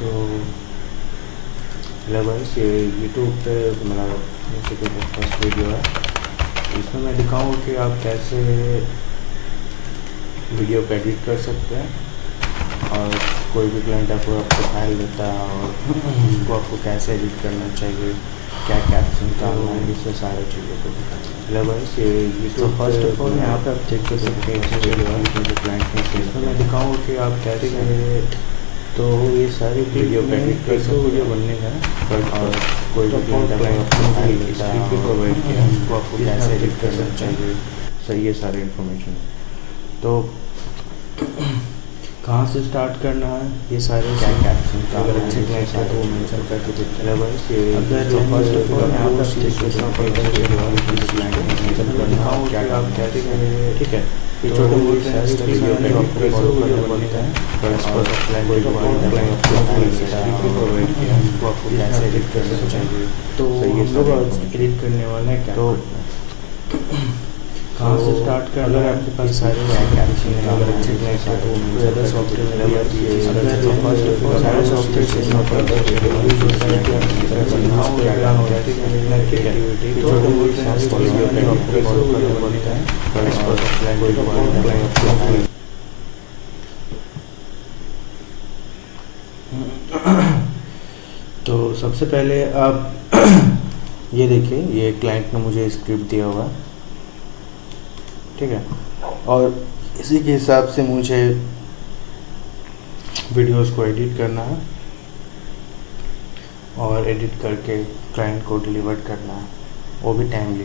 तो hello guys, ये YouTube पे मेरा जैसे कि फर्स्ट वीडियो है। इसमें मैं दिखाऊंगा कि आप कैसे वीडियो को एडिट कर सकते हैं और कोई भी क्लाइंट आपको फाइल देता है और उसको आपको कैसे एडिट करना चाहिए, क्या कैप्शन डालना है, इससे सारी चीज़ों को दिखाऊंगा। हेलो गाइस, ये यूट्यूब फर्स्ट ऑफ ऑल यहाँ पे आप चेक कर सकते हैं क्लाइंट ने इसमें मैं दिखाऊंगा कि आप कैसे तो ये सारी वीडियो को एडिट कर सकते वीडियो बनने का और कोई भी क्लाइंट आपको फाइल देता है और प्रोवाइड किया उसको आपको कैसे एडिट करना चाहिए, सही है सारी इन्फॉर्मेशन। तो कहाँ से स्टार्ट करना है, ये सारे क्या कैप्शन का अगर अच्छे क्लाइंट है तो वो मेंशन करके देते हैं। बस ये अगर फर्स्ट ऑफ ऑल यहाँ पर क्या आप कैसे करें, ठीक है। ये छोटे मोटे वीडियो पे आपको फॉलो करना पड़ता है पर इस पर क्लाइंट को आपको कैसे एडिट करना चाहिए, तो हम लोग एडिट करने वाले हैं क्या। तो कहाँ से स्टार्ट कर, अगर आपके पास सारे कैप्शन है, अगर अच्छे क्लाइंट है तो ज़्यादा सॉफ्टवेयर सारे सॉफ्टवेयर ठीक है। छोटे मोटे तो सबसे पहले आप ये देखिए, ये क्लाइंट ने मुझे स्क्रिप्ट दिया हुआ है, ठीक है, और इसी के हिसाब से मुझे वीडियोस को एडिट करना है और एडिट करके क्लाइंट को डिलीवर करना है, वो भी टाइमली।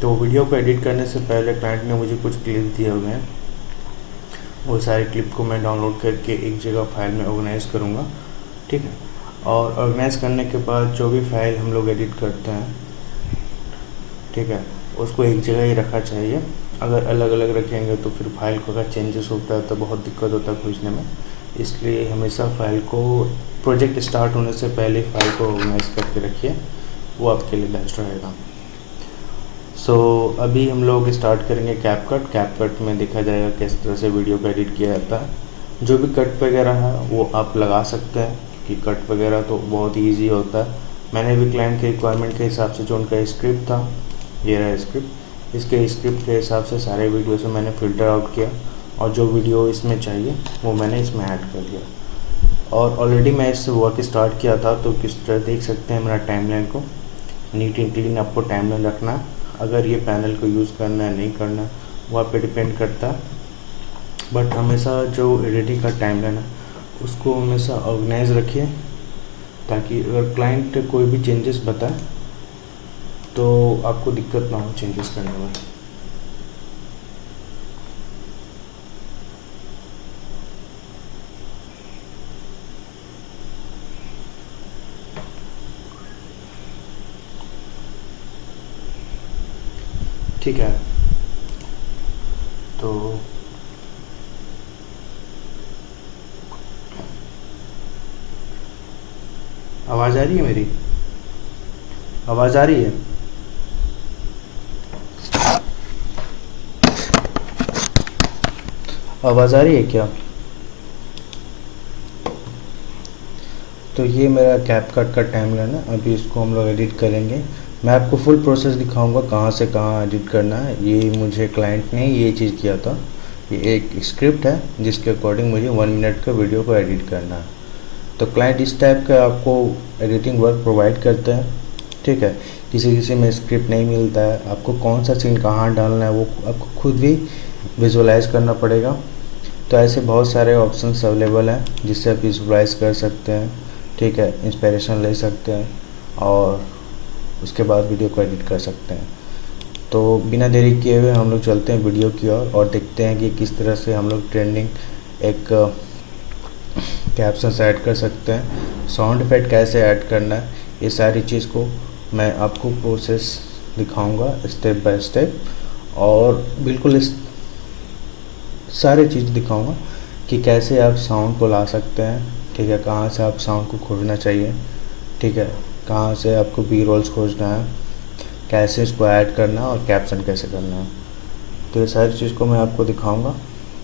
तो वीडियो को एडिट करने से पहले क्लाइंट ने मुझे कुछ क्लिप दिए हुए हैं, वो सारे क्लिप को मैं डाउनलोड करके एक जगह फाइल में ऑर्गेनाइज़ करूँगा, ठीक है। और ऑर्गेनाइज़ करने के बाद जो भी फाइल हम लोग एडिट करते हैं, ठीक है, उसको एक जगह ही रखना चाहिए। अगर अलग अलग रखेंगे तो फिर फाइल को अगर चेंजेस होता है तो बहुत दिक्कत होता है खोजने में, इसलिए हमेशा फाइल को प्रोजेक्ट स्टार्ट होने से पहले फाइल को ऑर्गेनाइज करके रखिए, वो आपके लिए बेस्ट रहेगा। सो अभी हम लोग स्टार्ट करेंगे कैपकट में देखा जाएगा किस तरह से वीडियो को एडिट किया जाता है। जो भी कट वगैरह है वो आप लगा सकते हैं कि कट वगैरह तो बहुत ही ईजी होता है। मैंने भी क्लाइंट के रिक्वायरमेंट के हिसाब से जो उनका स्क्रिप्ट था, ये रहा स्क्रिप्ट, इसके स्क्रिप्ट के हिसाब से सारे वीडियो से मैंने फ़िल्टर आउट किया और जो वीडियो इसमें चाहिए वो मैंने इसमें ऐड कर दिया। और ऑलरेडी मैं इससे वर्क स्टार्ट किया था, तो किस तरह देख सकते हैं मेरा टाइमलाइन को नीट एंड क्लीन आपको टाइमलाइन रखना है। अगर ये पैनल को यूज़ करना है नहीं करना है वो आप पे डिपेंड करता है, बट हमेशा जो एडिटिंग का टाइमलाइन है उसको हमेशा ऑर्गेनाइज रखिए, ताकि अगर क्लाइंट कोई भी चेंजेस बताए तो आपको दिक्कत ना हो चेंजेस करने में। ठीक है, तो आवाज़ आ रही है मेरी, आवाज़ आ रही है। आवाज़ आ रही है क्या। तो ये मेरा कैपकट का टाइमलाइन है, अभी इसको हम लोग एडिट करेंगे। मैं आपको फुल प्रोसेस दिखाऊंगा कहाँ से कहाँ एडिट करना है। ये मुझे क्लाइंट ने ये चीज़ किया था, ये एक स्क्रिप्ट है जिसके अकॉर्डिंग मुझे 1 मिनट का वीडियो को एडिट करना है। तो क्लाइंट इस टाइप का आपको एडिटिंग वर्क प्रोवाइड करते हैं, ठीक है। किसी किसी में स्क्रिप्ट नहीं मिलता है, आपको कौन सा सीन कहाँ डालना है वो आपको खुद भी विजुअलाइज करना पड़ेगा। तो ऐसे बहुत सारे ऑप्शंस अवेलेबल हैं जिससे आप विजुअलाइज कर सकते हैं, ठीक है, इंस्पिरेशन ले सकते हैं और उसके बाद वीडियो को एडिट कर सकते हैं। तो बिना देरी किए हुए हम लोग चलते हैं वीडियो की ओर और देखते हैं कि किस तरह से हम लोग ट्रेंडिंग एक कैप्शन ऐड कर सकते हैं, साउंड इफेक्ट कैसे ऐड करना है, ये सारी चीज़ को मैं आपको प्रोसेस दिखाऊंगा स्टेप बाय स्टेप, और बिल्कुल इस सारे चीज़ दिखाऊंगा कि कैसे आप साउंड को ला सकते हैं, ठीक है, कहाँ से आप साउंड को खोजना चाहिए, ठीक है, कहाँ से आपको बी रोल्स खोजना है, कैसे इसको ऐड करना है और कैप्शन कैसे करना है। तो ये सारी चीज़ को मैं आपको दिखाऊंगा।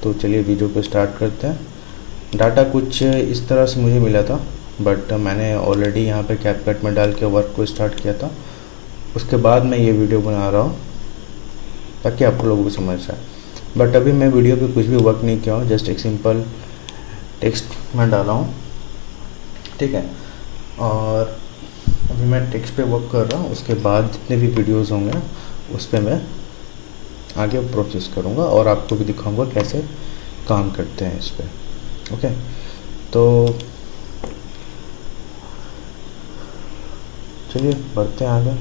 तो चलिए वीडियो को स्टार्ट करते हैं। डाटा कुछ इस तरह से मुझे मिला था, बट मैंने ऑलरेडी यहाँ पे कैपकट में डाल के वर्क को स्टार्ट किया था, उसके बाद मैं ये वीडियो बना रहा हूँ ताकि आप लोगों को समझ आए। बट अभी मैं वीडियो पे कुछ भी वर्क नहीं किया हूँ, जस्ट एक सिंपल टेक्स्ट में डाला हूँ, ठीक है। और अभी मैं टेक्स्ट पे वर्क कर रहा हूँ, उसके बाद जितने भी वीडियोस होंगे उस पर मैं आगे प्रोसेस करूँगा और आपको भी दिखाऊँगा कैसे काम करते हैं इस पर। ओके, तो चलिए बढ़ते हैं आगे।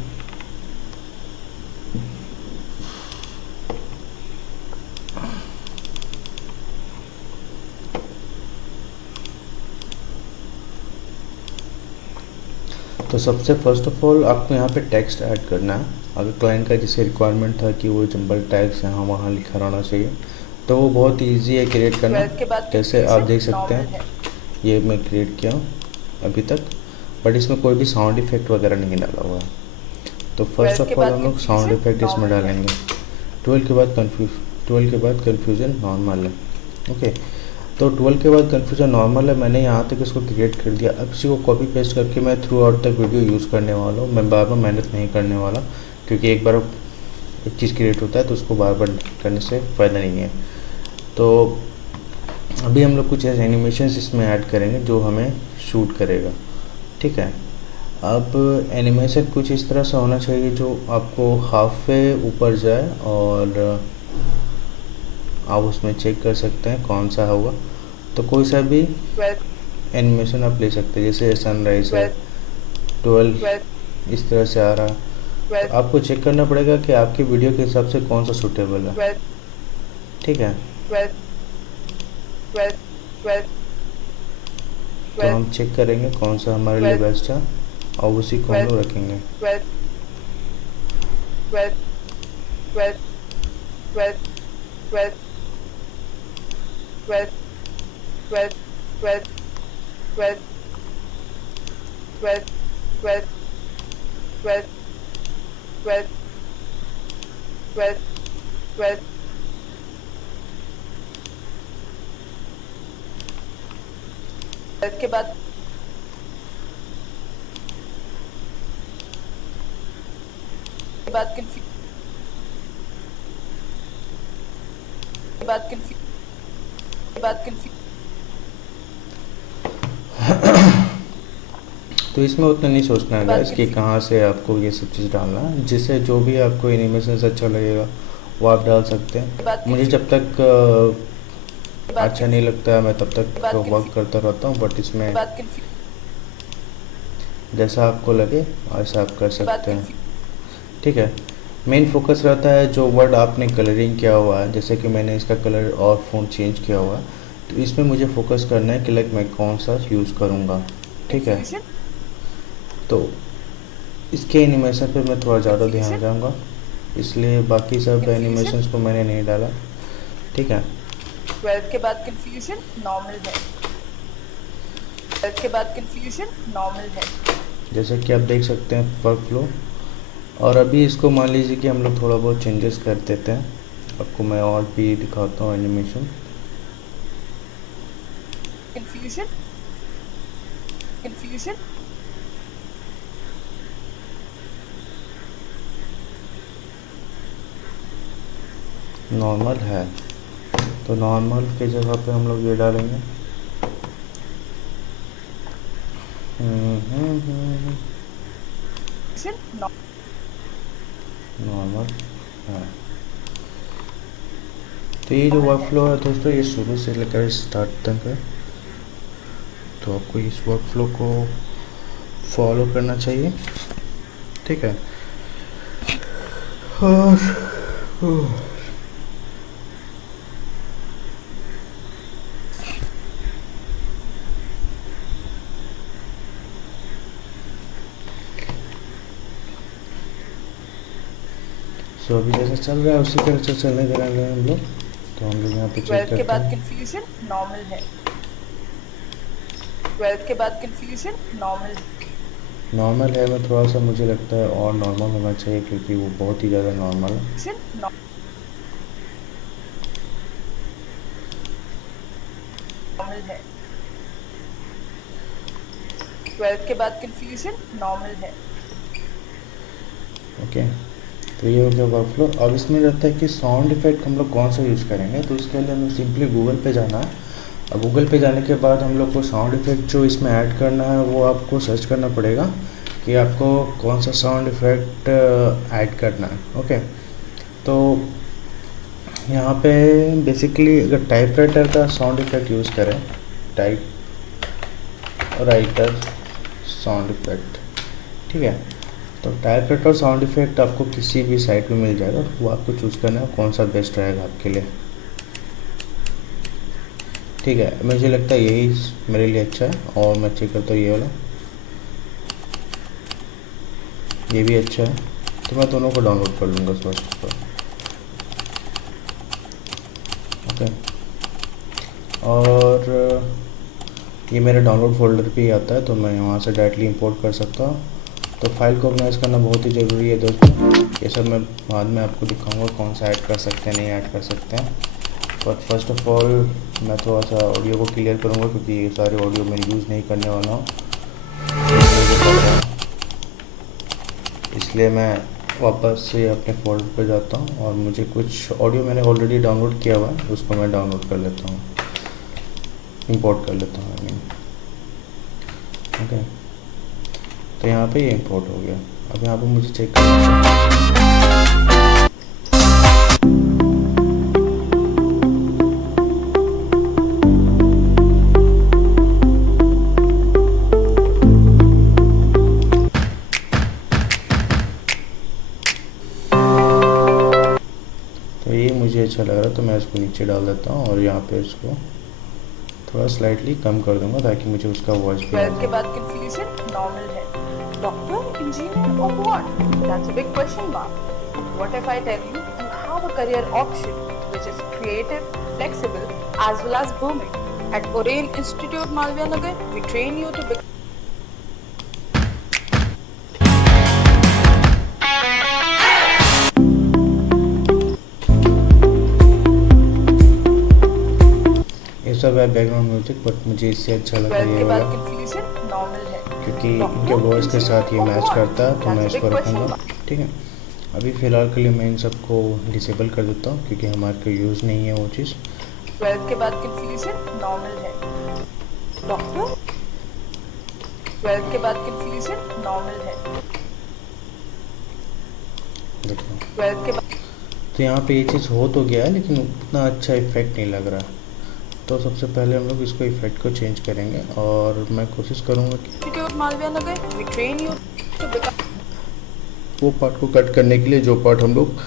तो सबसे फर्स्ट ऑफ ऑल आपको यहाँ पे टेक्स्ट ऐड करना है। अगर क्लाइंट का जैसे रिक्वायरमेंट था कि वो जंबल टैग्स यहाँ वहाँ लिखा रहना चाहिए, तो वो बहुत ईजी है क्रिएट करना। जैसे आप देख सकते हैं ये मैं क्रिएट किया हूँ अभी तक, बट इसमें कोई भी साउंड इफेक्ट वगैरह नहीं डाला हुआ है। तो फर्स्ट ऑफ ऑल हम लोग साउंड इफेक्ट इसमें डालेंगे। 12 के बाद कन्फ्यूज़न नॉर्मल है। ओके, तो 12 के बाद कन्फ्यूज़न नॉर्मल है, मैंने यहाँ तक इसको क्रिएट कर दिया। अब इसी को कॉपी पेस्ट करके मैं through out the video use करने वाला हूँ। मैं बार बार मेहनत नहीं करने वाला, क्योंकि एक बार एक चीज़ क्रिएट होता है तो उसको बार बार करने से फ़ायदा नहीं है। तो अभी हम लोग कुछ ऐसे एनिमेशंस इसमें ऐड करेंगे जो हमें शूट करेगा, ठीक है। अब एनिमेशन कुछ इस तरह से होना चाहिए जो आपको हाफ वे ऊपर जाए, और आप उसमें चेक कर सकते हैं कौन सा होगा। तो कोई सा भी एनिमेशन आप ले सकते हैं, जैसे सनराइज है 12 इस तरह से आ रहा है। तो आपको चेक करना पड़ेगा कि आपकी वीडियो के हिसाब से कौन सा सूटेबल है, ठीक है। तो हम चेक करेंगे कौन सा हमारे लिए बेस्ट है और उसी को हम लोग रखेंगे। के बाद तो इसमें उतना नहीं सोचना है गाइस कि कहाँ से आपको ये सब चीज़ डालना है। जिससे जो भी आपको एनिमेशन से अच्छा लगेगा वो आप डाल सकते हैं। मुझे जब तक अच्छा नहीं लगता है मैं तब तक वर्क करता रहता हूँ, बट इसमें जैसा आपको लगे वैसा आप कर सकते हैं, ठीक है। मेन फोकस रहता है जो वर्ड आपने कलरिंग किया हुआ है, जैसे कि मैंने इसका कलर और फ़ॉन्ट चेंज किया हुआ है, तो इसमें मुझे फोकस करना है कि लाइक मैं कौन सा यूज़ करूँगा, ठीक है। तो इसके एनिमेशन पे मैं थोड़ा ज़्यादा ध्यान दूँगा, इसलिए बाकी सब एनिमेशंस को मैंने नहीं डाला, ठीक है। 12 के बाद कंफ्यूजन नॉर्मल है। 12 के बाद कंफ्यूजन नॉर्मल है। जैसे कि आप देख सकते हैं वर्क फ्लो। और अभी इसको मान लीजिए कि हम लोग थोड़ा बहुत चेंजेस कर देते हैं। आपको मैं और भी दिखाता हूँ एनिमेशन। कंफ्यूजन नॉर्मल है, तो नॉर्मल के जगह पे हम लोग ये डालेंगे। नॉर्मल है। तो ये जो वर्क फ्लो है दोस्तों, ये शुरू से लेकर स्टार्ट तक है, तो आपको इस वर्क फ्लो को फॉलो करना चाहिए, ठीक है। और सो अभी जैसा चल रहा है उसी तरह से चलने दे रहे हैं हम लोग। तो हम लोग यहाँ पे चेक करते हैं। 12 के बाद कंफ्यूजन नॉर्मल है। 12 के बाद कंफ्यूजन नॉर्मल है। मैं थोड़ा सा मुझे लगता है और नॉर्मल होना चाहिए, क्योंकि वो बहुत ही ज़्यादा नॉर्मल है। 12th के बाद कंफ्यूजन नॉर्मल है। ओके, तो ये हो गया वर्कफ्लो। अब इसमें रहता है कि साउंड इफेक्ट हम लोग कौन सा यूज़ करेंगे, तो इसके लिए हमें सिंपली गूगल पे जाना है। और गूगल पे जाने के बाद हम लोग को साउंड इफेक्ट जो इसमें ऐड करना है वो आपको सर्च करना पड़ेगा कि आपको कौन सा साउंड इफेक्ट ऐड करना है। ओके, तो यहाँ पे बेसिकली अगर टाइपराइटर का साउंड इफेक्ट यूज़ करें, टाइप राइटर साउंड इफेक्ट, ठीक है, तो टाइपराइटर साउंड इफेक्ट आपको किसी भी साइट पे मिल जाएगा, वो आपको चूज़ करना है कौन सा बेस्ट रहेगा आपके लिए। ठीक है, मुझे लगता है यही मेरे लिए अच्छा है, और मैं चेक करता हूँ ये वाला, ये भी अच्छा है, तो मैं दोनों को डाउनलोड कर लूँगा फर्स्ट पर। ओके, और ये मेरे डाउनलोड फोल्डर पे ही आता है, तो मैं वहाँ से डायरेक्टली इंपोर्ट कर सकता हूँ। तो फाइल को ऑर्गेनाइज करना बहुत ही ज़रूरी है दोस्तों। ये सब मैं बाद में आपको दिखाऊंगा कौन सा ऐड कर सकते हैं, नहीं ऐड कर सकते हैं। बट फर्स्ट ऑफ ऑल मैं थोड़ा सा ऑडियो को क्लियर करूँगा, क्योंकि ये सारे ऑडियो मैं यूज़ नहीं करने वाला हूँ, इसलिए मैं वापस से अपने फोल्डर पर जाता हूँ और मुझे कुछ ऑडियो मैंने ऑलरेडी डाउनलोड किया हुआ है, उसको मैं डाउनलोड कर लेता हूँ, इंपोर्ट कर लेता हूँ। आई मीन ओके, तो यहाँ पे ये इंपोर्ट हो गया। अब यहाँ पे मुझे चेक तो ये मुझे अच्छा लग रहा है, तो मैं इसको नीचे डाल देता हूँ और यहाँ पे इसको थोड़ा स्लाइटली कम कर दूंगा ताकि मुझे उसका वॉइस भी। 12th के बाद कंफ्यूजन नॉर्मल है। डॉक्टर, इंजीनियर और what? That's a big question mark. What if I tell you you have a career option which is creative, flexible as well as booming? At Orain Institute Malviya Nagar, we train you to become ये सब है background music, but मुझे इससे अच्छा लगा 12th ये के बाद वाला, कंफ्यूजन नॉर्मल है क्योंकि इनके वॉइस के साथ ये मैच करता है, तो मैं इसको रखूँगा। ठीक है, अभी फ़िलहाल के लिए मैं इन सबको डिसेबल कर देता हूँ क्योंकि हमारे को यूज़ नहीं है वो चीज़। 12th के बाद कंफ्यूजन नॉर्मल है। डॉक्टर, 12th के बाद कंफ्यूजन नॉर्मल है। देखो 12th के बाद तो यहाँ पे ये चीज़ हो तो गया है, लेकिन उतना अच्छा इफेक्ट नहीं लग रहा। तो सबसे पहले हम लोग इसको इफेक्ट को चेंज करेंगे और मैं कोशिश करूँगा कि institute Malviya Nagar, we train you to become वो पार्ट को कट करने के लिए जो पार्ट हम लोग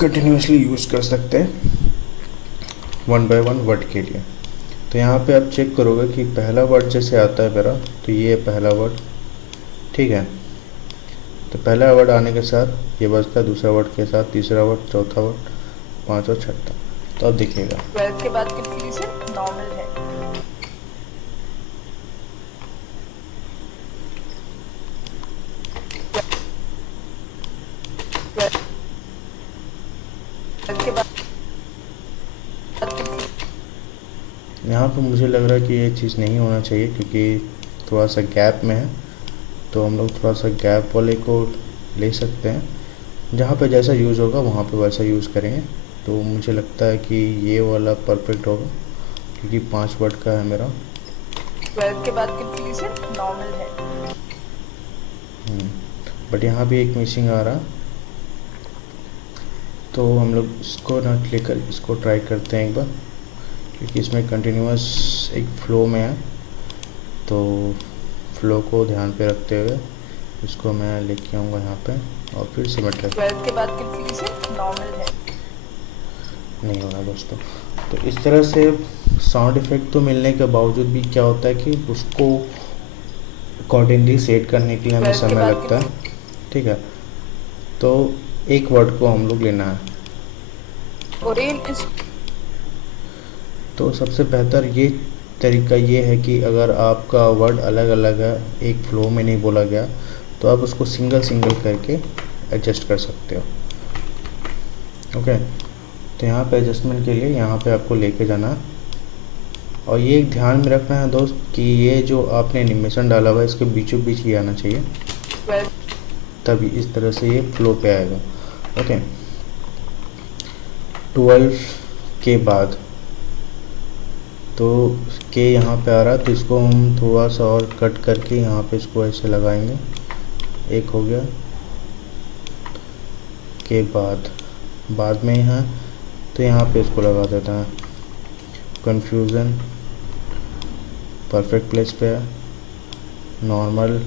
कंटिन्यूसली यूज़ कर सकते हैं 1 by 1 वर्ड के लिए। तो यहाँ पे आप चेक करोगे कि पहला वर्ड जैसे आता है मेरा, तो ये पहला वर्ड, ठीक है, तो पहला वर्ड आने के साथ ये बजता है, दूसरा वर्ड के साथ तीसरा वर्ड, चौथा वर्ड, पाँचवा, छठा। तो अब देखिएगा 12th के बाद कंफ्यूजन नॉर्मल है। के बाद यहाँ पे मुझे लग रहा है कि ये चीज़ नहीं होना चाहिए क्योंकि थोड़ा सा गैप में है, तो हम लोग थोड़ा सा गैप वाले को ले सकते हैं, जहाँ पे जैसा यूज़ होगा वहाँ पे वैसा यूज़ करेंगे। तो मुझे लगता है कि ये वाला परफेक्ट होगा क्योंकि 5 वर्ड का है मेरा। 12th के बाद कंफ्यूजन नॉर्मल है। बट यहाँ भी एक मिसिंग आ रहा, तो हम लोग इसको ना लेकर इसको ट्राई करते हैं एक बार, क्योंकि इसमें कंटिन्यूअस एक फ्लो में है, तो फ्लो को ध्यान पे रखते हुए इसको मैं लेके आऊँगा यहाँ पे और फिर से मैं ट्राई। 12th के बाद कंफ्यूजन नॉर्मल है। नहीं हो रहा दोस्तों। तो इस तरह से साउंड इफ़ेक्ट तो मिलने के बावजूद भी क्या होता है कि उसको अकॉर्डिंगली सेट करने के लिए हमें समय लगता है। ठीक है, तो एक वर्ड को हम लोग लेना है, ओरेन तो सबसे बेहतर ये तरीका ये है कि अगर आपका वर्ड अलग अलग है, एक फ्लो में नहीं बोला गया, तो आप उसको सिंगल सिंगल करके एडजस्ट कर सकते हो। ओके, तो यहाँ पे एडजस्टमेंट के लिए यहाँ पे आपको लेके जाना है और ये ध्यान में रखना है दोस्त कि ये जो आपने एनिमेशन डाला हुआ है इसके बीचों बीच ही आना चाहिए, 12 तभी इस तरह से ये फ्लो पे आएगा। ओके, 12 के बाद तो के यहाँ पे आ रहा है, तो इसको हम थोड़ा सा और कट करके यहाँ पे इसको ऐसे लगाएंगे। एक हो गया, के बाद में है तो यहाँ पे इसको लगा देता है। कन्फ्यूज़न परफेक्ट प्लेस पे है, नॉर्मल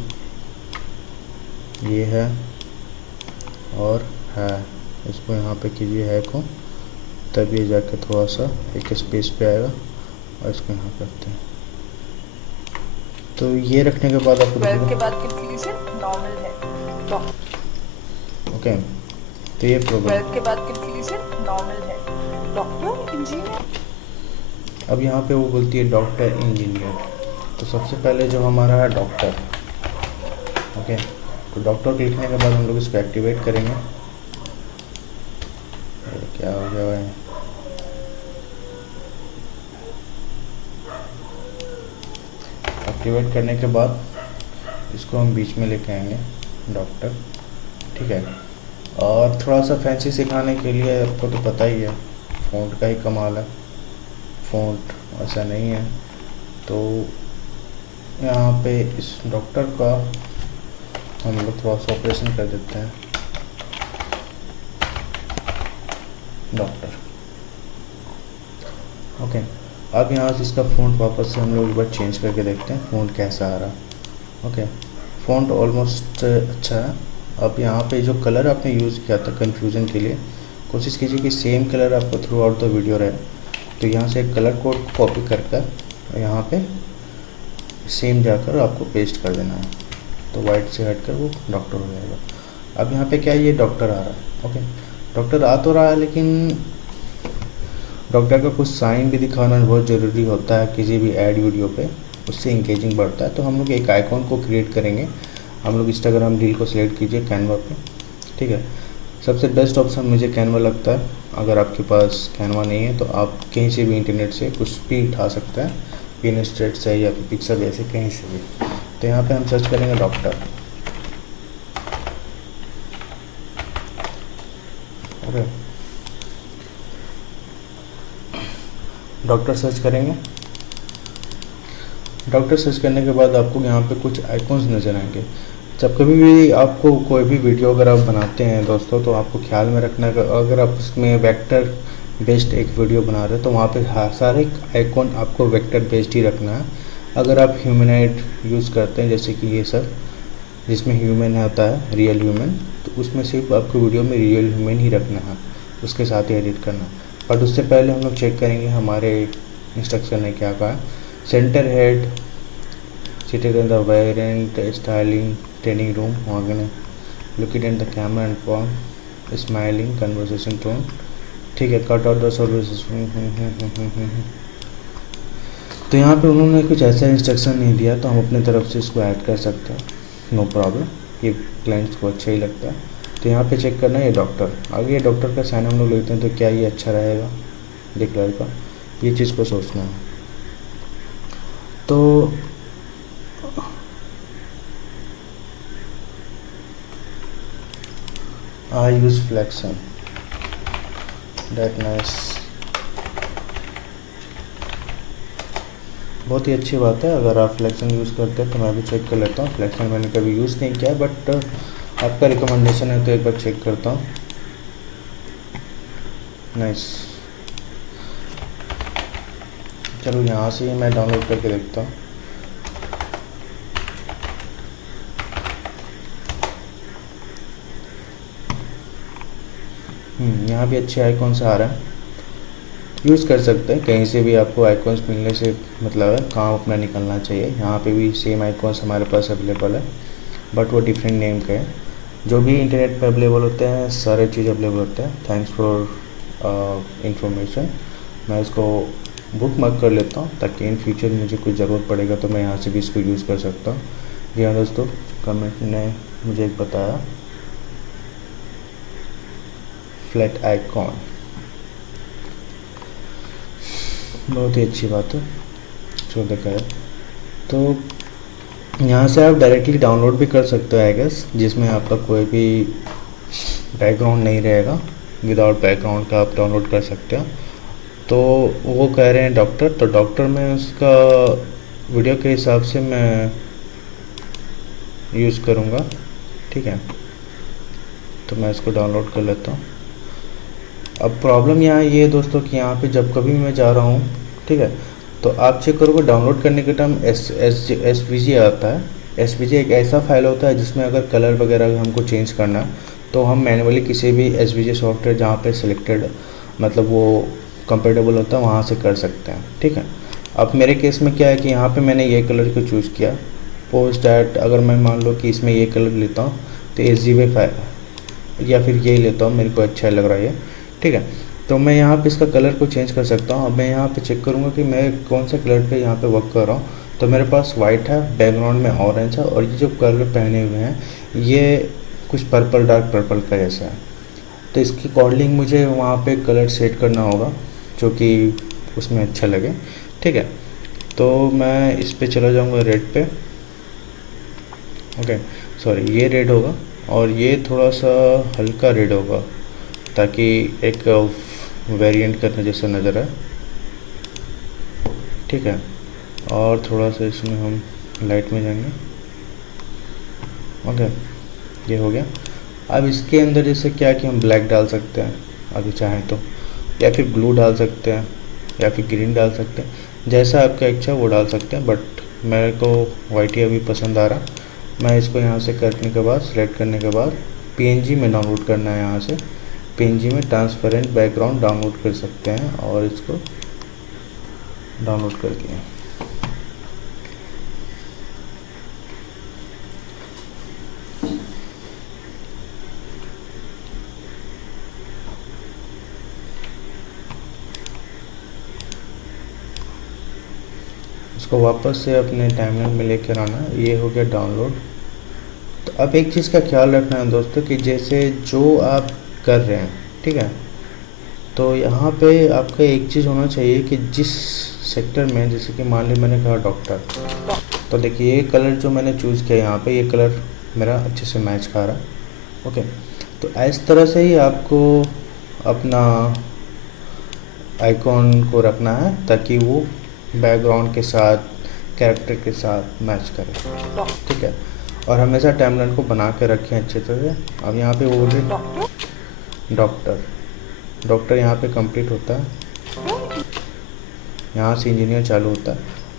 ये है और है, इसको यहाँ पे कीजिए है को, तब ये जाके थोड़ा सा एक स्पेस पे आएगा और इसको यहाँ करते हैं। तो ये रखने के बाद आपको 12 के बाद कंफ्यूजन नॉर्मल है। ओके, तो ये प्रॉब्लम 12 के बाद कंफ्यूजन नॉर्मल है। डॉक्टर इंजीनियर, अब यहाँ पे वो बोलती है डॉक्टर इंजीनियर, तो सबसे पहले जो हमारा है डॉक्टर। ओके, तो डॉक्टर को लिखने के बाद हम लोग इसको एक्टिवेट करेंगे। ये क्या हो गया भाई, एक्टिवेट करने के बाद इसको हम बीच में लेके आएंगे डॉक्टर, ठीक है। और थोड़ा सा फैंसी सिखाने के लिए आपको तो पता ही है फ़ॉन्ट का ही कमाल है, फ़ॉन्ट ऐसा नहीं है। तो यहाँ पे इस डॉक्टर का हम लोग थोड़ा सा ऑपरेशन कर देते हैं, डॉक्टर। ओके, अब यहाँ से इसका फ़ॉन्ट वापस से हम लोग एक बार चेंज करके देखते हैं फ़ॉन्ट कैसा आ रहा। ओके, फ़ॉन्ट ऑलमोस्ट अच्छा है। अब यहाँ पे जो कलर आपने यूज़ किया था कन्फ्यूज़न के लिए, कोशिश कीजिए कि सेम कलर आपको थ्रू आउट द वीडियो रहे। तो यहाँ से कलर कोड को कॉपी कर कर यहाँ पे सेम जाकर आपको पेस्ट कर देना है, तो वाइट से हट कर वो डॉक्टर हो जाएगा। अब यहाँ पे क्या है, ये डॉक्टर आ रहा है। ओके, डॉक्टर आ तो रहा है, लेकिन डॉक्टर का कुछ साइन भी दिखाना बहुत ज़रूरी होता है किसी भी ऐड वीडियो पे, उससे इंगेजिंग बढ़ता है। तो हम लोग एक आइकॉन को क्रिएट करेंगे। हम लोग इंस्टाग्राम रील को सिलेक्ट कीजिए कैनवा पे, ठीक है। सबसे बेस्ट ऑप्शन मुझे कैनवा लगता है। अगर आपके पास कैनवा नहीं है तो आप कहीं से भी इंटरनेट से कुछ भी उठा सकते हैं, पिनस्ट्रेट से या फिर पिक्सल ऐसे कहीं से भी। तो यहाँ पे हम सर्च करेंगे डॉक्टर। ओके, डॉक्टर सर्च करेंगे। डॉक्टर सर्च करने के बाद आपको यहाँ पे कुछ आइकॉन्स नज़र आएंगे। जब कभी भी आपको कोई भी वीडियो अगर आप बनाते हैं दोस्तों, तो आपको ख्याल में रखना है अगर आप उसमें वेक्टर बेस्ड एक वीडियो बना रहे हैं तो वहाँ पे सारे आइकॉन आपको वेक्टर बेस्ड ही रखना है। अगर आप ह्यूमनॉइड यूज़ करते हैं जैसे कि ये सब जिसमें ह्यूमन होता है, रियल ह्यूमन, तो उसमें सिर्फ आपको वीडियो में रियल ह्यूमन ही रखना है, उसके साथ ही एडिट करना। बट उससे पहले हम लोग चेक करेंगे हमारे इंस्ट्रक्शन ने क्या कहा। Centre head, seated in the variant styling training room, looking at the camera and form, smiling, conversation tone, ठीक है। Cut out the services. तो यहाँ पे उन्होंने कुछ ऐसा इंस्ट्रक्शन नहीं दिया, तो हम अपने तरफ से इसको ऐड कर सकते हैं, नो प्रॉब्लम। ये क्लाइंट्स को अच्छा ही लगता है। तो यहाँ पे चेक करना है ये डॉक्टर। आगे ये डॉक्टर का साइन हम लोग लेते हैं, तो क्या ये अच्छा रहेगा डिक्लेयर का, ये चीज़ को सोचना है। तो I use flexion, that nice, बहुत ही अच्छी बात है। अगर आप फ्लेक्शन यूज़ करते हैं तो मैं भी चेक कर लेता हूँ। फ्लेक्शन मैंने कभी यूज़ नहीं किया, बट आपका रिकमेंडेशन है तो एक बार चेक करता हूँ। नाइस, चलो यहाँ से ही मैं डाउनलोड करके देखता हूँ। यहाँ भी अच्छे आइकॉन्स आ रहे हैं, यूज़ कर सकते हैं। कहीं से भी आपको आइकॉन्स मिलने से मतलब है काम अपना निकलना चाहिए। यहाँ पे भी सेम आइकॉन्स हमारे पास अवेलेबल है, बट वो डिफरेंट नेम के हैं। जो भी इंटरनेट पे अवेलेबल होते हैं सारे चीज़ अवेलेबल होते हैं। Thanks for information. मैं इसको बुक मार्क कर लेता हूँ ताकि इन फ्यूचर मुझे कुछ ज़रूरत पड़ेगा तो मैं यहाँ से भी इसको यूज़ कर सकता हूँ। जी हाँ दोस्तों, कमेंट ने मुझे एक बताया फ्लैट आइकॉन, बहुत ही अच्छी बात है। जो दिखा है। तो यहाँ से आप डायरेक्टली डाउनलोड भी कर सकते हो आई गेस, जिसमें आपका कोई भी बैकग्राउंड नहीं रहेगा, विदाउट बैकग्राउंड का आप डाउनलोड कर सकते हो। तो वो कह रहे हैं डॉक्टर, तो डॉक्टर में उसका वीडियो के हिसाब से मैं यूज़ करूँगा, ठीक है। तो मैं इसको डाउनलोड कर लेता हूँ। अब प्रॉब्लम यहाँ ये है दोस्तों कि यहाँ पे जब कभी मैं जा रहा हूँ, ठीक है, तो आप चेक करोगे डाउनलोड करने के टाइम एस वी जी आता है। एस वी जी एक ऐसा फाइल होता है जिसमें अगर कलर वगैरह हमको चेंज करना है तो हम मैनुअली किसी भी एस वी जी सॉफ्टवेयर जहाँ पे सिलेक्टेड मतलब वो कंपेटेबल होता है वहाँ से कर सकते हैं, ठीक है। अब मेरे केस में क्या है कि यहाँ पे मैंने ये कलर को चूज़ किया। पोस्ट डैट अगर मैं मान लो कि इसमें ये कलर लेता हूँ तो SGV फाइल या फिर ये लेता हूँ, मेरे को अच्छा लग रहा है ये, ठीक है। तो मैं यहाँ पे इसका कलर को चेंज कर सकता हूँ। अब मैं यहाँ पे चेक करूँगा कि मैं कौन सा कलर पे यहाँ पे वर्क कर रहा हूँ। तो मेरे पास वाइट है, बैकग्राउंड में ऑरेंज है, और ये जो कलर पहने हुए हैं ये कुछ पर्पल, डार्क पर्पल का जैसा है। तो इसके अकॉर्डिंग मुझे वहाँ पे कलर सेट करना होगा जो कि उसमें अच्छा लगे, ठीक है। तो मैं इस पे चला जाऊँगा रेड पे, ओके सॉरी ये रेड होगा और ये थोड़ा सा हल्का रेड होगा ताकि एक वेरिएंट करने जैसा नज़र आए, ठीक है। और थोड़ा सा इसमें हम लाइट में जाएंगे, ओके ये हो गया। अब इसके अंदर जैसे क्या कि हम ब्लैक डाल सकते हैं अभी चाहें तो, या फिर ब्लू डाल सकते हैं, या फिर ग्रीन डाल सकते हैं, जैसा आपका इच्छा वो डाल सकते हैं। बट मेरे को वाइट ही अभी पसंद आ रहा। मैं इसको यहाँ से करने के बाद, सेलेक्ट करने के बाद PNG में डाउनलोड करना है। यहाँ से PNG में ट्रांसपेरेंट बैकग्राउंड डाउनलोड कर सकते हैं और इसको डाउनलोड कर दिए। इसको वापस से अपने टाइमलाइन में लेकर आना। ये हो गया डाउनलोड। तो अब एक चीज़ का ख्याल रखना है दोस्तों कि जैसे जो आप कर रहे हैं, ठीक है, तो यहाँ पे आपका एक चीज़ होना चाहिए कि जिस सेक्टर में, जैसे कि मान ली मैंने कहा डॉक्टर, तो देखिए ये कलर जो मैंने चूज़ किया यहाँ पे, ये कलर मेरा अच्छे से मैच खा रहा है, ओके। तो इस तरह से ही आपको अपना आइकॉन को रखना है ताकि वो बैकग्राउंड के साथ, कैरेक्टर के साथ मैच करे, ठीक है। और हमेशा टाइमलाइन को बना के रखें अच्छे तरह से। अब यहाँ पे वो डॉक्टर यहाँ पे कंप्लीट होता है, यहाँ से इंजीनियर चालू होता है।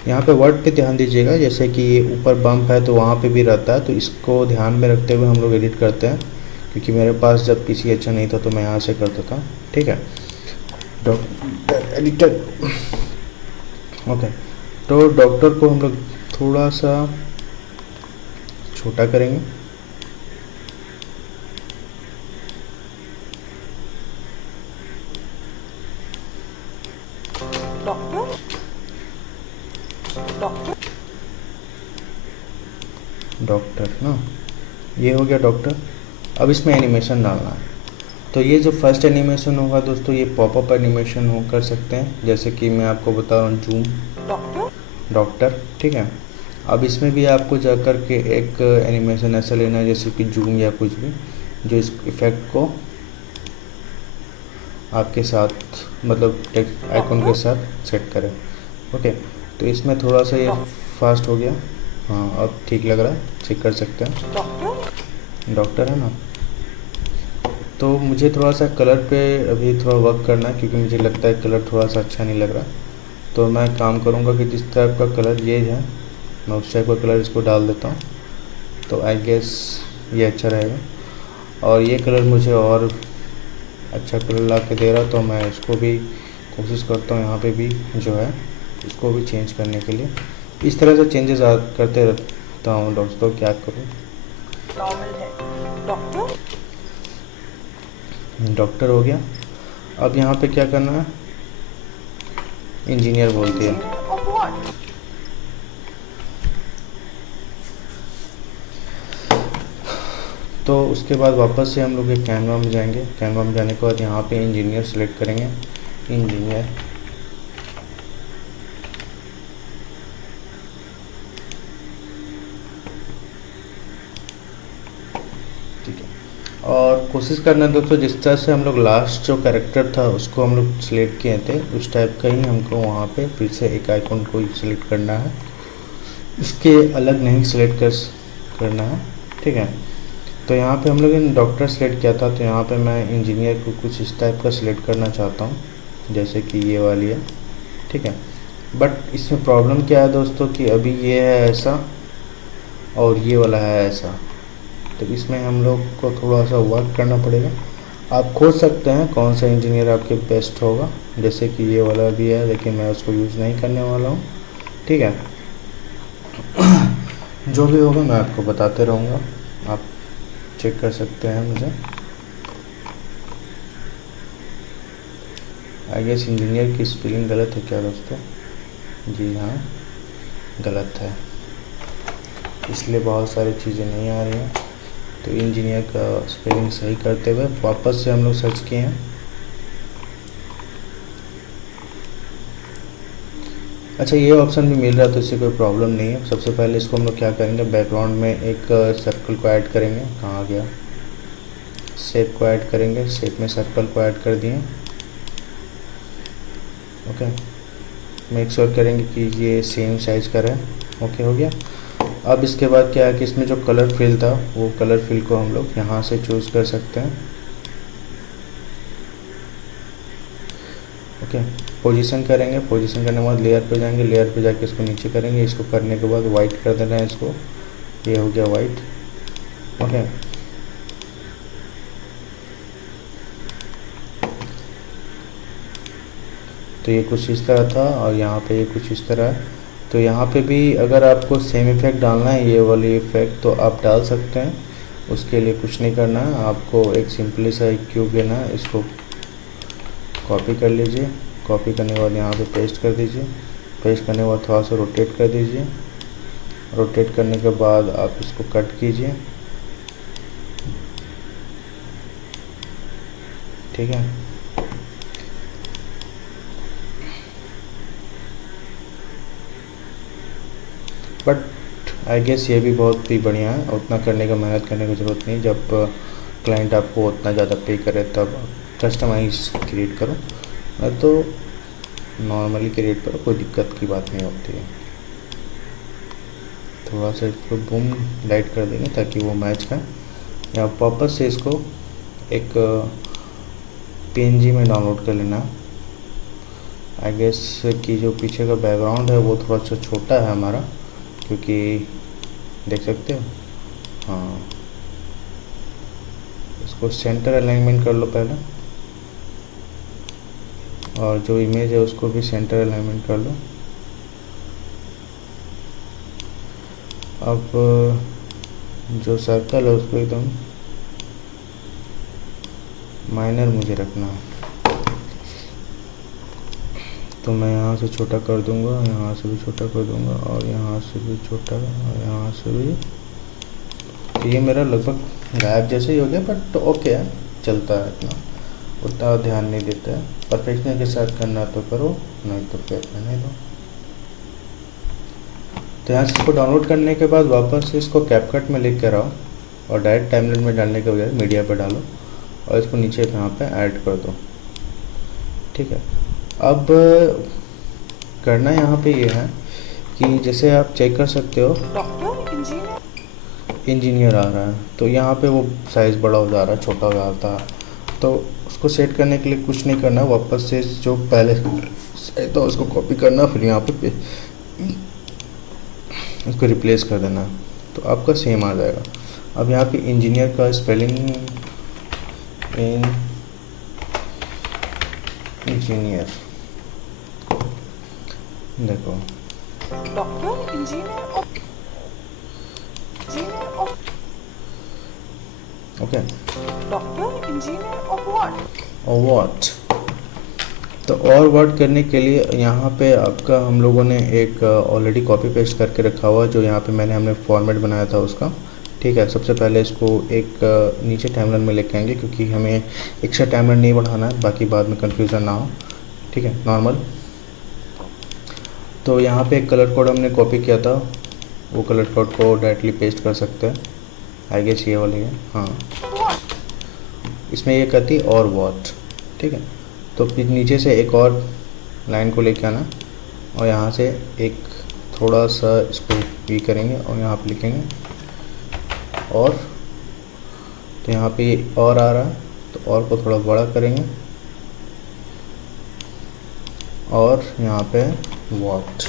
यहाँ पे वर्ड पे ध्यान दीजिएगा, जैसे कि ये ऊपर बम्प है तो वहाँ पे भी रहता है, तो इसको ध्यान में रखते हुए हम लोग एडिट करते हैं, क्योंकि मेरे पास जब PC अच्छा नहीं था तो मैं यहाँ से करता था, ठीक है। Doctor editor, okay. तो डॉक्टर को हम लोग थोड़ा सा छोटा करेंगे, डॉक्टर ना, ये हो गया डॉक्टर। अब इसमें एनिमेशन डालना है। तो ये जो फर्स्ट एनिमेशन होगा दोस्तों, ये पॉपअप एनिमेशन हो कर सकते हैं, जैसे कि मैं आपको बता रहा हूँ जूम डॉक्टर, ठीक है। अब इसमें भी आपको जा कर के एक एनिमेशन ऐसा लेना है जैसे कि जूम या कुछ भी, जो इस इफ़ेक्ट को आपके साथ मतलब टेक्स्ट आइकॉन के साथ सेट करें, ओके। तो इसमें थोड़ा सा ये फास्ट हो गया, हाँ अब ठीक लग रहा है, चेक कर सकते हैं। डॉक्टर है ना। तो मुझे थोड़ा सा कलर पे अभी थोड़ा वर्क करना है, क्योंकि मुझे लगता है कलर थोड़ा सा अच्छा नहीं लग रहा। तो मैं काम करूँगा कि जिस टाइप का कलर ये है, मैं उस टाइप का कलर इसको डाल देता हूँ, तो आई गेस ये अच्छा रहेगा। और ये कलर मुझे और अच्छा कलर ला के दे रहा, तो मैं इसको भी कोशिश करता हूँ यहाँ पे भी जो है इसको भी चेंज करने के लिए। इस तरह से चेंजेस करते रहता हूँ दोस्तों, क्या करूँ। नॉर्मल है डॉक्टर हो गया। अब यहाँ पे क्या करना है, इंजीनियर बोलती है। तो उसके बाद वापस से हम लोग एक कैनवा में जाएंगे। कैनवा में जाने के बाद यहाँ पे इंजीनियर सेलेक्ट करेंगे, इंजीनियर, कोशिश करना दोस्तों, जिस तरह से हम लोग लास्ट जो कैरेक्टर था उसको हम लोग सिलेक्ट किए थे उस टाइप का ही हमको वहाँ पे फिर से एक आइकॉन को सिलेक्ट करना है, इसके अलग नहीं सिलेक्ट करना है। ठीक है, तो यहाँ पे हम लोग ने डॉक्टर सेलेक्ट किया था, तो यहाँ पे मैं इंजीनियर को कुछ इस टाइप का सिलेक्ट करना चाहता हूँ, जैसे कि ये वाली है। ठीक है, बट इसमें प्रॉब्लम क्या है दोस्तों कि अभी ये है ऐसा और ये वाला है ऐसा, तो इसमें हम लोग को थोड़ा सा वर्क करना पड़ेगा। आप खोज सकते हैं कौन सा इंजीनियर आपके बेस्ट होगा, जैसे कि ये वाला भी है लेकिन मैं उसको यूज़ नहीं करने वाला हूँ। ठीक है, जो भी होगा मैं आपको बताते रहूँगा, आप चेक कर सकते हैं मुझे। आई गेस इंजीनियर की स्पेलिंग गलत है क्या दोस्तों? जी हाँ, गलत है, इसलिए बहुत सारी चीज़ें नहीं आ रही हैं। तो इंजीनियर का स्पेलिंग सही करते हुए वापस से हम लोग सर्च किए हैं। अच्छा, ये ऑप्शन भी मिल रहा है तो इससे कोई प्रॉब्लम नहीं है। सबसे पहले इसको हम लोग क्या करेंगे, बैकग्राउंड में एक सर्कल को ऐड करेंगे। कहाँ गया? शेप को ऐड करेंगे, शेप में सर्कल को ऐड कर दिए। ओके, मेक श्योर करेंगे कि ये सेम साइज का रहे। ओके, हो गया। अब इसके बाद क्या है कि इसमें जो कलर फिल था वो कलर फिल को हम लोग यहाँ से चूज़ कर सकते हैं। ओके, पोजीशन करेंगे, पोजीशन करने के बाद लेयर पे जाएंगे, लेयर पे जाके इसको नीचे करेंगे। इसको करने के बाद वाइट कर देना है इसको, ये हो गया वाइट। ओके, तो ये कुछ इस तरह था और यहाँ पे ये कुछ इस तरह है। तो यहाँ पे भी अगर आपको सेम इफ़ेक्ट डालना है, ये वाली इफ़ेक्ट, तो आप डाल सकते हैं। उसके लिए कुछ नहीं करना है, आपको एक सिंपली सा एक क्यूब लेना है, इसको कॉपी कर लीजिए। कॉपी करने के बाद यहाँ पे पेस्ट कर दीजिए। पेस्ट करने के बाद थोड़ा सा रोटेट कर दीजिए। रोटेट करने के बाद आप इसको कट कीजिए। ठीक है, बट आई गेस ये भी बहुत ही बढ़िया है। उतना करने का, मेहनत करने की ज़रूरत नहीं। जब क्लाइंट आपको उतना ज़्यादा पे करे तब कस्टमाइज क्रिएट करो, मैं तो नॉर्मली क्रिएट करो, कोई दिक्कत की बात नहीं होती है। थोड़ा सा इसको बूम लाइट कर देंगे ताकि वो मैच का। या वापस से इसको एक PNG में डाउनलोड कर लेना। आई गेस कि जो पीछे का बैकग्राउंड है वो थोड़ा सा छोटा है हमारा, क्योंकि देख सकते हो। हाँ, इसको सेंटर अलाइनमेंट कर लो पहले, और जो इमेज है उसको भी सेंटर अलाइनमेंट कर लो। अब जो सर्कल है उसको एकदम माइनर मुझे रखना है, तो मैं यहाँ से छोटा कर दूँगा, यहाँ से भी छोटा कर दूँगा, और यहाँ से भी छोटा, और यहाँ से भी। तो ये मेरा लगभग गायब जैसे ही हो गया, बट ओके है, चलता है, इतना उतना ध्यान नहीं देता है। परफेक्शन के साथ करना तो करो, नहीं तो फिर रहने दो। तो यहाँ से इसको डाउनलोड करने के बाद वापस से इसको कैपकट में लिख कर आओ, और डायरेक्ट टाइमलाइन में डालने के बजाय मीडिया पर डालो, और इसको नीचे यहाँ पे ऐड कर दो। ठीक है, अब करना यहाँ पे ये है कि जैसे आप चेक कर सकते हो डॉक्टर इंजीनियर आ रहा है, तो यहाँ पे वो साइज़ बड़ा हो जा रहा है, छोटा हो जाता है। तो उसको सेट करने के लिए कुछ नहीं करना, वापस से जो पहले तो उसको कॉपी करना, फिर यहाँ पे इसको रिप्लेस कर देना, तो आपका सेम आ जाएगा। अब यहाँ पे इंजीनियर का स्पेलिंग इंजीनियर देखो, doctor engineer okay, doctor engineer of what? और व्हाट। तो और वर्ड करने के लिए यहाँ पे आपका हम लोगों ने एक ऑलरेडी कॉपी पेस्ट करके रखा हुआ, जो यहाँ पे हमने फॉर्मेट बनाया था उसका। ठीक है, सबसे पहले इसको एक नीचे टाइमलाइन में लेके आएंगे, क्योंकि हमें एक्स्ट्रा टाइमलाइन नहीं बढ़ाना है, बाकी बाद में कन्फ्यूज़न ना हो। ठीक है, नॉर्मल। तो यहाँ पे एक कलर कोड हमने कॉपी किया था, वो कलर कोड को डायरेक्टली पेस्ट कर सकते हैं। आई गेस ये वाली है, हाँ। इसमें ये कहती है और वॉट, ठीक है। तो फिर नीचे से एक और लाइन को लेके आना और यहाँ से एक थोड़ा सा इसको भी करेंगे और यहाँ पे लिखेंगे और, तो यहाँ पे और आ रहा है तो और को थोड़ा बड़ा करेंगे और यहाँ पे वॉट,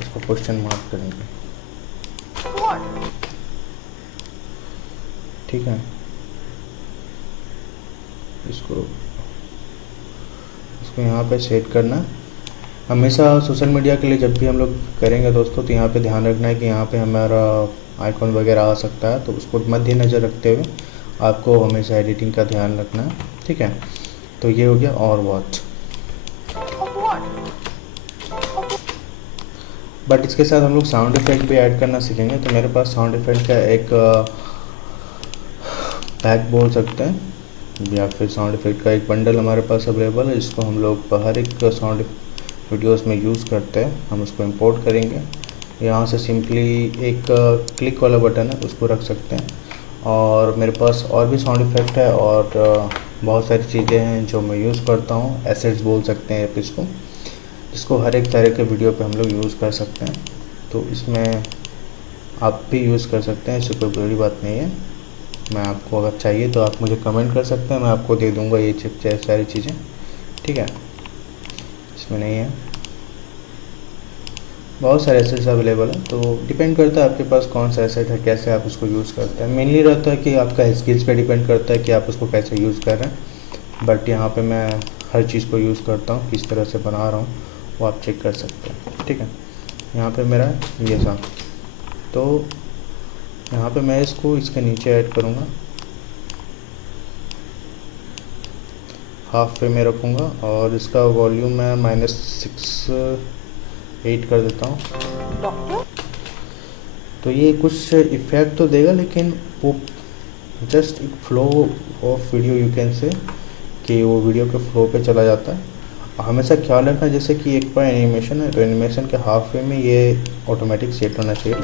इसको क्वेश्चन मार्क करेंगे, ठीक है। इसको यहाँ पे सेट करना। हमेशा सोशल मीडिया के लिए जब भी हम लोग करेंगे दोस्तों, तो यहाँ पे ध्यान रखना है कि यहाँ पे हमारा आइकॉन वगैरह आ सकता है, तो उसको मद्देनज़र रखते हुए आपको हमेशा एडिटिंग का ध्यान रखना है, ठीक है। तो ये हो गया और वॉट। बट इसके साथ हम लोग साउंड इफेक्ट भी ऐड करना सीखेंगे। तो मेरे पास साउंड इफेक्ट का एक पैक बोल सकते हैं या फिर साउंड इफेक्ट का एक बंडल हमारे पास अवेलेबल है, जिसको हम लोग हर एक साउंड वीडियोस में यूज़ करते हैं। हम उसको इंपोर्ट करेंगे, यहाँ से सिंपली एक क्लिक वाला बटन है उसको रख सकते हैं। और मेरे पास और भी साउंड इफेक्ट है और बहुत सारी चीज़ें हैं जो मैं यूज़ करता हूँ, एसेट्स बोल सकते हैं इसको, जिसको हर एक तरह के वीडियो पे हम लोग यूज़ कर सकते हैं। तो इसमें आप भी यूज़ कर सकते हैं, इससे कोई बड़ी बात नहीं है। मैं आपको अगर चाहिए तो आप मुझे कमेंट कर सकते हैं, मैं आपको दे दूँगा ये सारी चीज़ें, ठीक है। इसमें नहीं है, बहुत सारे एसेट्स अवेलेबल है, तो डिपेंड करता है आपके पास कौन सा एसेट है, कैसे आप उसको यूज़ करते हैं। मेनली रहता है कि आपका स्किल्स पे डिपेंड करता है कि आप उसको कैसे यूज़ कर रहे हैं। बट यहाँ पे मैं हर चीज़ को यूज़ करता हूँ, किस तरह से बना रहा हूँ वो आप चेक कर सकते हैं, ठीक है। यहाँ पे मेरा ये सा, तो यहाँ पे मैं इसको इसके नीचे ऐड करूँगा, हाफ पे में रखूँगा और इसका वॉल्यूम मैं -6.8 कर देता हूँ। तो ये कुछ इफ़ेक्ट तो देगा, लेकिन वो जस्ट एक flow of video you can say, कि वो वीडियो के फ्लो पे चला जाता है। हमेशा ख्याल रखना जैसे कि एक बार एनिमेशन है तो एनिमेशन के हाफ वे में ये ऑटोमेटिक सेट होना चाहिए।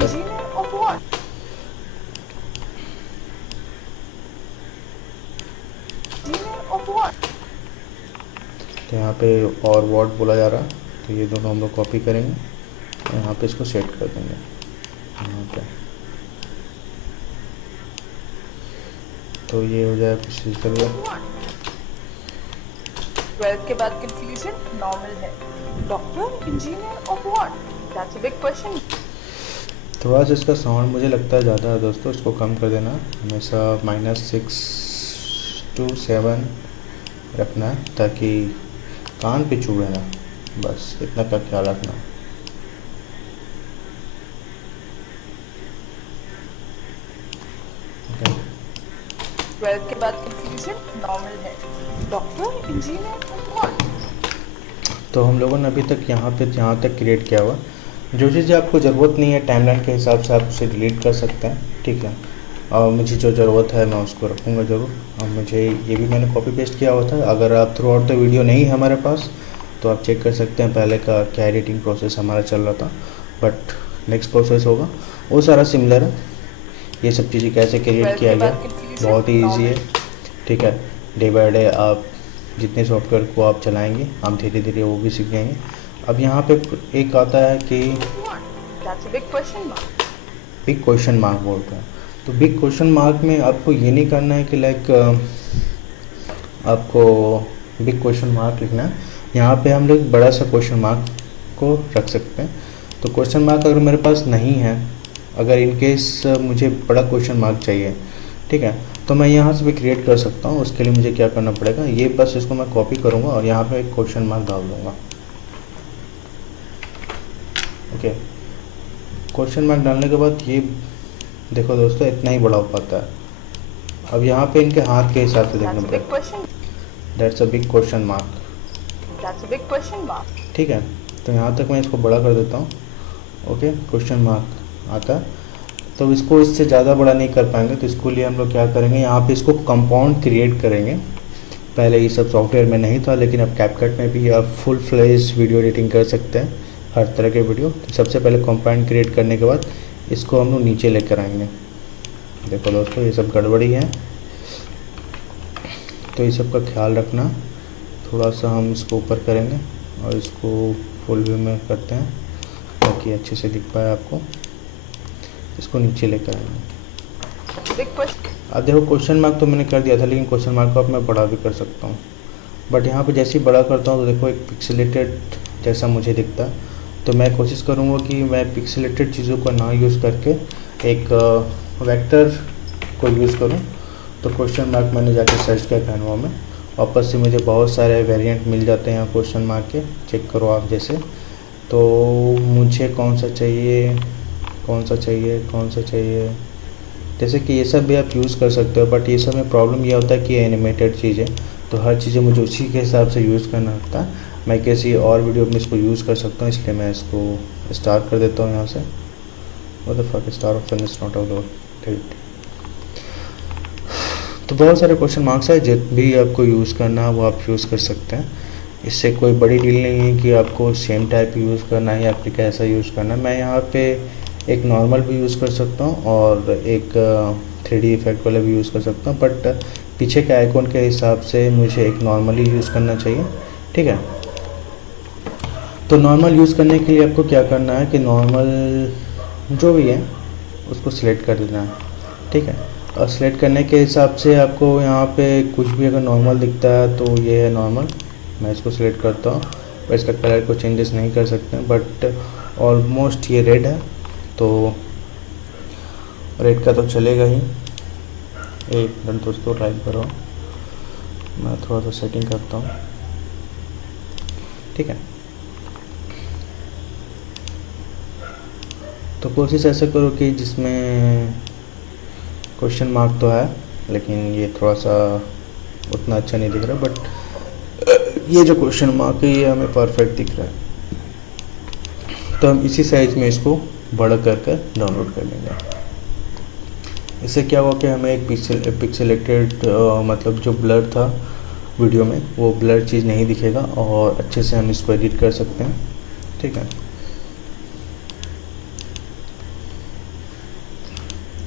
तो यहाँ पे और वॉट बोला जा रहा है, तो ये दोनों हम लोग कॉपी करेंगे और यहाँ पे इसको सेट कर देंगे यहाँ पे। तो ये हो जाए कुछ इस तरह। 12th के बाद कंफ्यूजन नॉर्मल है। डॉक्टर, इंजीनियर और what? That's a big question. थोड़ा सा इसका साउंड मुझे लगता है ज़्यादा है दोस्तों, इसको कम कर देना। हमेशा -6 to 7 रखना है ताकि कान पे चुभे ना, बस इतना का ख्याल रखना। okay. 12th के बाद कंफ्यूजन नॉर्मल है। डॉक्टर, इंजीनियर और व्हाट? तो हम लोगों ने अभी तक यहाँ तक क्रिएट किया हुआ। जो चीज़ें आपको ज़रूरत नहीं है टाइमलाइन के हिसाब से आप उसे डिलीट कर सकते हैं, ठीक है। और मुझे जो ज़रूरत है मैं उसको रखूँगा ज़रूर। और मुझे ये भी मैंने कॉपी पेस्ट किया हुआ था। अगर आप थ्रू आउट द वीडियो नहीं है हमारे पास तो आप चेक कर सकते हैं पहले का क्या एडिटिंग प्रोसेस हमारा चल रहा था, बट नेक्स्ट प्रोसेस होगा वो सारा सिमिलर है। ये सब चीज़ें कैसे क्रिएट किया गया बहुत ही ईजी है, ठीक है। डे बाय डे आप जितने सॉफ्टवेयर को आप चलाएँगे आप धीरे धीरे वो भी सीख जाएंगे। अब यहाँ पे एक आता है कि बिग क्वेश्चन मार्क बोलते हैं। तो बिग क्वेश्चन मार्क में आपको ये नहीं करना है कि लाइक आपको बिग क्वेश्चन मार्क लिखना है। यहाँ पे हम लोग बड़ा सा क्वेश्चन मार्क को रख सकते हैं। तो क्वेश्चन मार्क अगर मेरे पास नहीं है, अगर इन केस मुझे बड़ा क्वेश्चन मार्क चाहिए, ठीक है, तो मैं यहाँ से भी क्रिएट कर सकता हूँ। उसके लिए मुझे क्या करना पड़ेगा, ये बस इसको मैं कॉपी करूँगा और यहाँ पे एक क्वेश्चन मार्क डाल दूँगा। ओके, क्वेश्चन मार्क डालने के बाद ये देखो दोस्तों इतना ही बड़ा हो पाता है। अब यहाँ पे इनके हाथ के हिसाब से देखना पड़ेगा। That's a big question mark. ठीक है, तो यहाँ तक मैं इसको बड़ा कर देता हूँ। ओके, क्वेश्चन मार्क आता है। तो इसको इससे ज़्यादा बड़ा नहीं कर पाएंगे, तो इसको लिए हम लोग क्या करेंगे, यहाँ पे इसको कंपाउंड क्रिएट करेंगे। पहले ये सब सॉफ्टवेयर में नहीं था, लेकिन अब कैपकट में भी आप फुल फ्लेज वीडियो एडिटिंग कर सकते हैं, हर तरह के वीडियो। तो सबसे पहले कंपाउंड क्रिएट करने के बाद इसको हम लोग नीचे लेकर आएंगे। देखो दोस्तों ये सब गड़बड़ी है, तो इस सब का ख्याल रखना। थोड़ा सा हम इसको ऊपर करेंगे और इसको फुल व्यू में करते हैं ताकि अच्छे से दिख पाए आपको। इसको नीचे लेकर आएंगे। अब देखो क्वेश्चन मार्क तो मैंने कर दिया था, लेकिन क्वेश्चन मार्क को अब मैं बड़ा भी कर सकता हूँ। बट यहाँ पे जैसे ही बड़ा करता हूँ तो देखो एक पिक्सेलेटेड जैसा मुझे दिखता है। तो मैं कोशिश करूँगा कि मैं पिक्सेलेटेड चीज़ों को ना यूज़ करके एक वेक्टर को यूज़ करूँ। तो क्वेश्चन मार्क मैंने जाके सर्च किया कैनवा में, वापस से मुझे बहुत सारे वेरिएंट मिल जाते हैं यहाँ क्वेश्चन मार्क के। चेक करो आप जैसे। तो मुझे कौन सा चाहिए, कौन सा चाहिए, कौन सा चाहिए, जैसे कि ये सब भी आप यूज़ कर सकते हो। बट ये सब में प्रॉब्लम ये होता है कि एनिमेटेड चीज़ें, तो हर चीज़ें मुझे उसी के हिसाब से यूज़ करना होता है। मैं किसी और वीडियो में इसको यूज़ कर सकता हूँ, इसलिए मैं इसको स्टार्ट कर देता हूँ यहाँ से। What the fuck, star option is not allowed. ठीक। तो बहुत सारे क्वेश्चन मार्क्स है, जित भी आपको यूज़ करना है वो आप यूज़ कर सकते हैं। इससे कोई बड़ी डील नहीं है कि आपको सेम टाइप यूज़ करना है या फिर कैसा यूज़ करना है। मैं यहाँ पे एक नॉर्मल भी यूज़ कर सकता हूँ और एक 3D इफेक्ट वाला भी यूज़ कर सकता हूँ। बट पीछे के आइकॉन के हिसाब से मुझे एक नॉर्मल ही यूज़ करना चाहिए। ठीक है। तो नॉर्मल यूज़ करने के लिए आपको क्या करना है कि नॉर्मल जो भी है उसको सिलेक्ट कर देना है। ठीक है। और सिलेक्ट करने के हिसाब से आपको यहाँ पे कुछ भी अगर नॉर्मल दिखता है तो ये है नॉर्मल। मैं इसको सिलेक्ट करता हूँ, पर इसका कलर को चेंजेस नहीं कर सकते हैं। बट ऑलमोस्ट ये रेड है, तो रेड का तो चलेगा ही। एक मिनट दोस्तों, लाइक करो, मैं थोड़ा सा सेटिंग करता हूँ। ठीक है। तो कोशिश ऐसे करो कि जिसमें क्वेश्चन मार्क तो है लेकिन ये थोड़ा सा उतना अच्छा नहीं दिख रहा, बट ये जो क्वेश्चन मार्क है ये हमें परफेक्ट दिख रहा है। तो हम इसी साइज़ में इसको बड़ा कर डाउनलोड कर लेंगे। इससे क्या हुआ कि हमें एक पिक्सेलेटेड मतलब जो ब्लर था वीडियो में वो ब्लर चीज़ नहीं दिखेगा और अच्छे से हम इसको एडिट कर सकते हैं। ठीक है।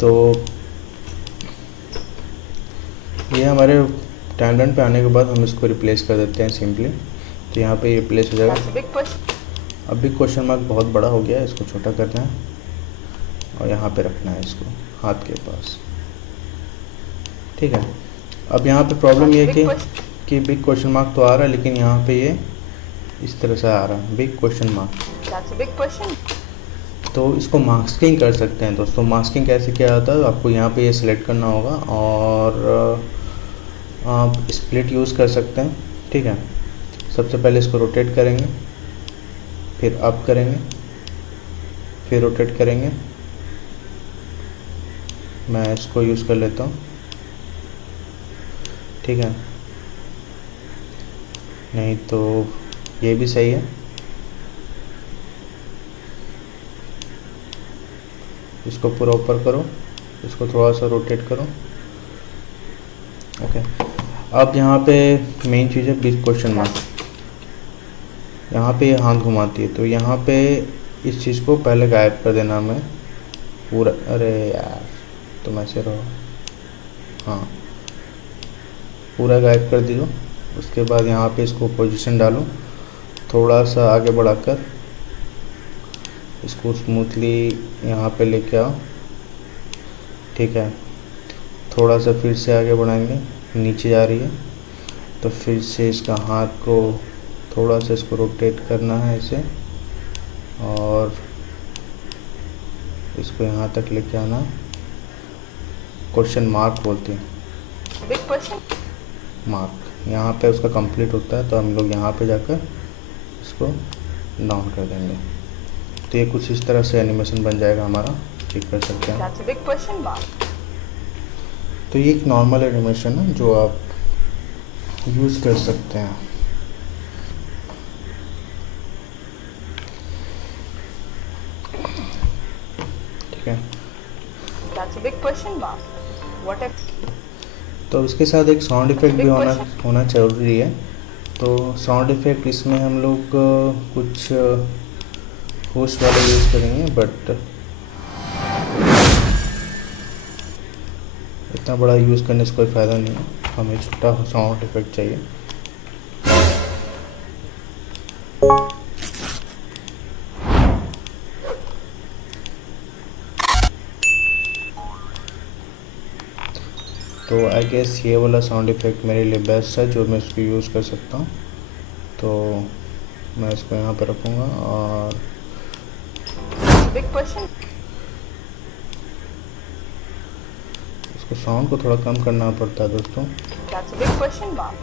तो ये हमारे टाइमलाइन पे आने के बाद हम इसको रिप्लेस कर देते हैं सिंपली। तो यहाँ पे रिप्लेस हो जाएगा। अब भी क्वेश्चन मार्क बहुत बड़ा हो गया है, इसको छोटा करना है और यहाँ पे रखना है इसको हाथ के पास। ठीक है। अब यहाँ पे प्रॉब्लम ये है कि बिग क्वेश्चन मार्क तो आ रहा है, लेकिन यहाँ पे ये इस तरह से आ रहा है बिग क्वेश्चन मार्क। तो इसको मास्किंग कर सकते हैं दोस्तों। मास्किंग कैसे किया जाता है, आपको यहाँ पे ये सिलेक्ट करना होगा और आप स्प्लिट यूज़ कर सकते हैं। ठीक है। सबसे पहले इसको रोटेट करेंगे, फिर अप करेंगे, फिर रोटेट करेंगे। मैं इसको यूज़ कर लेता हूँ। ठीक है। नहीं तो ये भी सही है। इसको पूरा ऊपर करो, इसको थोड़ा सा रोटेट करो। ओके। अब यहाँ पे मेन चीज़ है बिग क्वेश्चन मार्क। यहाँ पे ये हाथ घुमाती है, तो यहाँ पे इस चीज़ को पहले गायब कर देना हमें पूरा। अरे यार, तुम ऐसे रहो। हाँ, पूरा गायब कर दीजिए। उसके बाद यहाँ पे इसको पोजीशन डालो, थोड़ा सा आगे बढ़ाकर इसको स्मूथली यहाँ पे लेके आओ। ठीक है। थोड़ा सा फिर से आगे बढ़ाएंगे, नीचे जा रही है तो फिर से इसका हाथ को थोड़ा सा इसको रोटेट करना है ऐसे, और इसको यहाँ तक लेके आना। क्वेश्चन मार्क बोलते हैं, बिग क्वेश्चन मार्क यहाँ पे उसका कंप्लीट होता है। तो हम लोग यहाँ पे जाकर इसको डाउन कर देंगे। तो ये कुछ इस तरह से एनिमेशन बन जाएगा हमारा। चेक कर सकते हैं। That's a big question mark. तो ये एक नॉर्मल एनिमेशन है जो आप यूज़ कर सकते हैं। ठीक है। That's a big question mark. What if? तो इसके साथ एक साउंड इफेक्ट भी होना जरूरी है। तो साउंड इफेक्ट इसमें हम लोग कुछ होस्ट वाले यूज़ करेंगे, बट इतना बड़ा यूज़ करने से कोई फ़ायदा नहीं है, हमें छोटा साउंड इफेक्ट चाहिए। तो आई गेस ये वाला साउंड इफेक्ट मेरे लिए बेस्ट है जो मैं इसको यूज़ कर सकता हूँ। तो मैं इसको यहाँ पर रखूँगा और Big question. इसको साउंड को थोड़ा कम करना पड़ता है दोस्तों। That's a big question mark.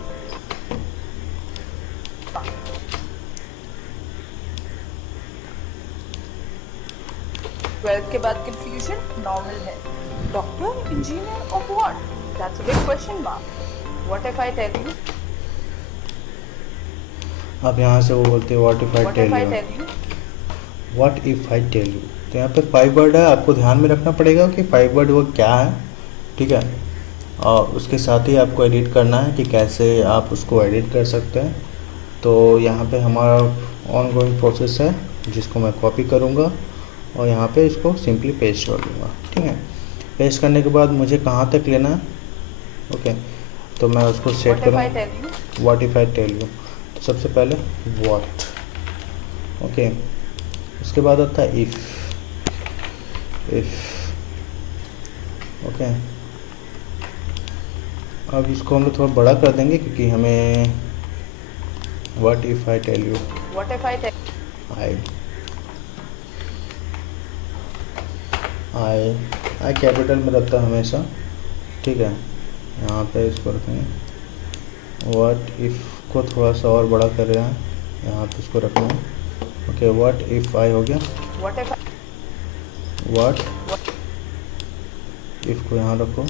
12th के बाद confusion normal है. Doctor, engineer or what? That's a big question mark. What if I tell you? अब यहाँ से वो बोलते हैं what if I What tell if I you, tell you? What if I tell you. तो यहाँ पे 5 वर्ड है, आपको ध्यान में रखना पड़ेगा कि 5 वर्ड वो क्या है, ठीक है। और उसके साथ ही आपको एडिट करना है कि कैसे आप उसको एडिट कर सकते हैं। तो यहाँ पे हमारा ऑन गोइंग प्रोसेस है जिसको मैं कॉपी करूँगा और यहाँ पे इसको सिंपली पेस्ट कर दूँगा, ठीक है। पेस्ट करने के बाद मुझे कहाँ तक लेना है, ओके, तो मैं उसको सेट What if I करूँगा tell you? What if I tell you. तो सबसे पहले व्हाट, ओके, उसके बाद आता है इफ़, ओके। अब इसको हम लोग थोड़ा बड़ा कर देंगे क्योंकि हमें what if I tell you, What if I tell I capital में रखता है हमेशा, ठीक है। यहाँ पे इसको रखेंगे, व्हाट इफ़ को थोड़ा सा और बड़ा कर रहे हैं, यहाँ पे इसको रखना है, ओके। व्हाट इफ़ आई हो गया, What if I what if को यहाँ रखो,